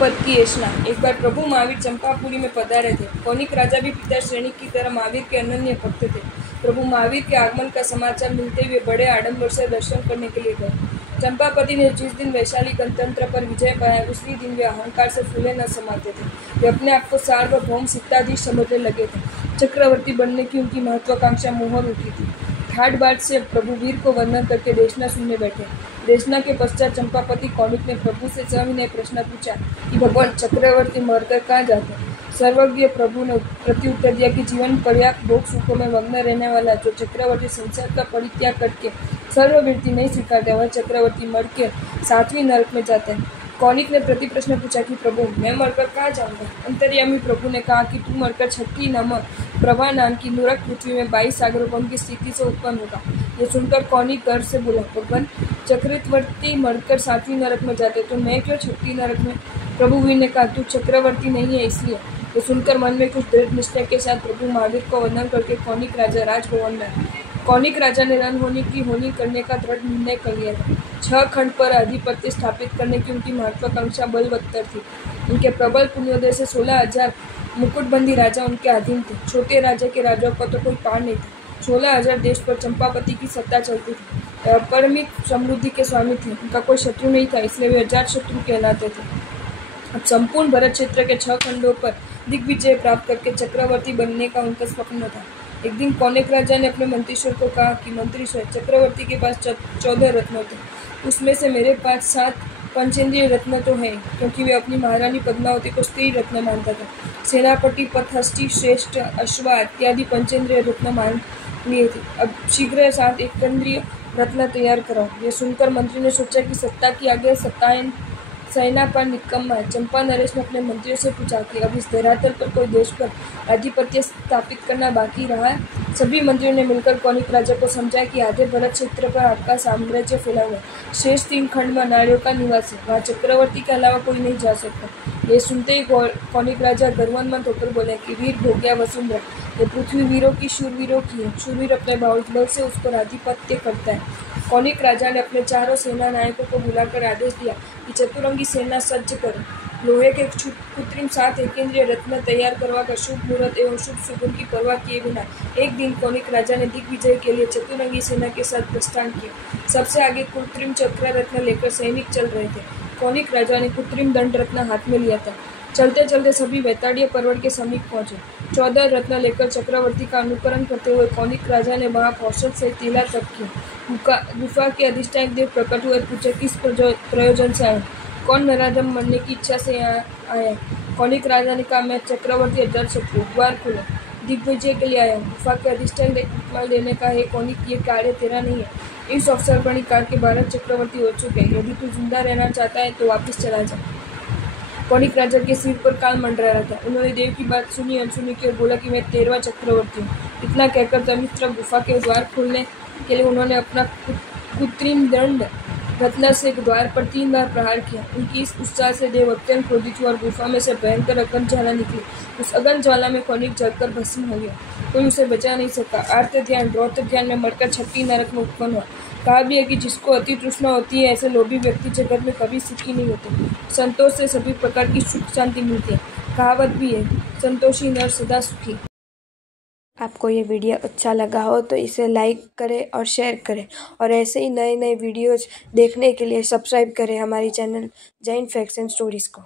पद की याचना। एक बार प्रभु महावीर चंपापुरी में पधारे थे। कौनिक राजा भी पिता श्रेणी की तरह महावीर के अनन्य भक्त थे। प्रभु महावीर के आगमन का समाचार मिलते हुए बड़े आडंबर से दर्शन करने के लिए गए। चंपापति ने जिस दिन वैशाली गणतंत्र पर विजय पाया, उसी दिन वे अहंकार से फूले न समाते थे। वे अपने आप को सार्वभौम सिद्धाधीश समझने लगे थे। चक्रवर्ती बनने की उनकी महत्वाकांक्षा मोहर उठी थी। ठाट बाट से प्रभु वीर को वंदन करके देशना सुनने बैठे। देशना के पश्चात चंपापति कौनिक ने प्रभु से सविनय प्रश्न पूछा कि भगवान, चक्रवर्ती मरकर कहाँ जाते हैं? सर्वज्ञ प्रभु ने प्रत्युत्तर दिया कि जीवन पर्याप्त भोग सुखों में मग्न रहने वाला जो चक्रवर्ती संसार का परित्याग करके सर्ववृत्ति नहीं स्वीकारता, वह चक्रवर्ती मर के 7वीं नरक में जाता है। कौनिक ने प्रति प्रश्न पूछा कि प्रभु, मैं मरकर कहाँ जाऊंगा? अंतर्यामी प्रभु ने कहा कि तू मरकर 6ठी नम प्रभा नाम की नूरक पृथ्वी में 22 सागरों की स्थिति से उत्पन्न होगा। ये सुनकर कौनिक गर्व से बोला, भगवान, चक्रवर्ती मरकर 7वीं नरक में जाते तो मैं क्यों 6ठी नरक में? प्रभु वीर ने कहा, तू चक्रवर्ती नहीं है इसलिए। ये सुनकर मन में कुछ दृढ़ निश्चय के साथ प्रभु महावीर को वंदन करके कौनिक राजा राजभवन में आए। कौनिक राजा ने रणहोनी की होनी करने का दृढ़ निर्णय कर लिया था। 6 खंड पर आधिपत्य स्थापित करने की उनकी महत्वाकांक्षा बलवत्तर थी। उनके प्रबल पुण्योदय से 16,000 मुकुटबंदी राजा उनके अधीन थे। छोटे राजा के राजाओं का तो कोई पार नहीं था। 16,000 देश पर चंपापति की सत्ता चलती थी। अपरिमित समृद्धि के स्वामी थे। उनका कोई शत्रु नहीं था, इसलिए वे अजात शत्रु कहलाते थे। अब संपूर्ण भरत क्षेत्र के 6 खंडों पर दिग्विजय प्राप्त करके चक्रवर्ती बनने का उनका स्वप्न था। एक दिन कौनिक राजा ने अपने मंत्रीश्वर को कहा कि मंत्रीश्वर, चक्रवर्ती के पास 14 रत्न थे। उसमें से मेरे पास 7 पंचेंद्रिय रत्न तो हैं, क्योंकि वे अपनी महारानी पद्मावती को स्त्री रत्न मानता था। सेनापति, पथहस्ती, श्रेष्ठ, अश्वा इत्यादि पंचेंद्रिय रत्न मान लिए थे। अब शीघ्र 7 एकेंद्रिय रत्न तैयार कराओ। यह सुनकर मंत्री ने सोचा कि सत्ता की आगे सेना पर निकम्मा है। चंपा नरेश ने अपने मंत्रियों से पूछा कि अब इस धरातल पर कोई देश पर आधिपत्य स्थापित करना बाकी रहा है? सभी मंत्रियों ने मिलकर कौनिक राजा को समझाया कि आधे भरत क्षेत्र पर आपका साम्राज्य फैला हुआ है। शेष 3 खंड में नारियों का निवास है, वहाँ चक्रवर्ती के अलावा कोई नहीं जा सकता। ये सुनते ही कौनिक राजा गर्वन्मंत होकर बोले कि वीर भोग्या वसुंधरा, ये पृथ्वी वीरों की शूरवीरों की है। शूरवीर अपने बाहुबल से उस पर आधिपत्य करता है। कौनिक राजा ने अपने चारों सेना नायकों को बुलाकर आदेश दिया कि चतुरंगी सेना सज्ज करो। लोहे के कृत्रिम 7 एकेंद्रिय रत्न तैयार करवाकर शुभ मुहूर्त एवं शुभ सुगुन की परवाह किए बिना एक दिन कौनिक राजा ने दिग्विजय के लिए चतुरंगी सेना के साथ प्रस्थान किया। सबसे आगे कृत्रिम चक्र रत्न लेकर सैनिक चल रहे थे। कौनिक राजा ने कृत्रिम दंड रत्न हाथ में लिया था। चलते चलते सभी वैताड़ीय पर्वत के समीप पहुंचे। 14 रत्न लेकर चक्रवर्ती का अनुकरण करते हुए कौनिक राजा ने वहां औषध से तिला तक किया। गुफा के अधिष्ठायक देव प्रकट हुए, पूछे किस प्रयोजन से आए? कौन नराधम मरने की इच्छा से यहाँ आया? कौनिक राजा ने कहा, मैं चक्रवर्ती अजातशत्रु, द्वार खोलो, दिग्विजय के लिए आया। गुफा के अधिष्ठायक देव लेने का है, कौनिक, ये कार्य तेरा नहीं है। इस अवसर पर काल के 12 चक्रवर्ती हो चुके हैं। यदि तू जिंदा रहना चाहता है तो वापिस चला जा। कौनिक राजा के सिर पर काल मंडरा रहा था। उन्होंने देव की बात सुनी, अनसुनी की और बोला कि मैं 13वां चक्रवर्ती हूँ। इतना कहकर तमित्र गुफा के द्वार खोलने के लिए उन्होंने अपना कृत्रिम दंड रत्न से द्वार पर 3 बार प्रहार किया। उनकी इस उत्साह से देव अत्यंत क्रोधित हुआ और गुफा में से भयंकर अग्नि ज्वाला निकली। उस अग्नि ज्वाला में कौनिक जलकर भस्म हो गया। कोई उसे बचा नहीं सका। आर्त ध्यान, रौद्र ध्यान में मरकर 6ठी नरक में उत्पन्न हुआ। कहा भी है कि जिसको अति तृष्णा होती है, ऐसे लोभी व्यक्ति जगत में कभी सुखी नहीं होते। संतोष से सभी प्रकार की सुख शांति मिलती है। कहावत भी है, संतोषी नर सदा सुखी। आपको ये वीडियो अच्छा लगा हो तो इसे लाइक करें और शेयर करें, और ऐसे ही नए नए वीडियोज़ देखने के लिए सब्सक्राइब करें हमारी channel Jain facts and stories को।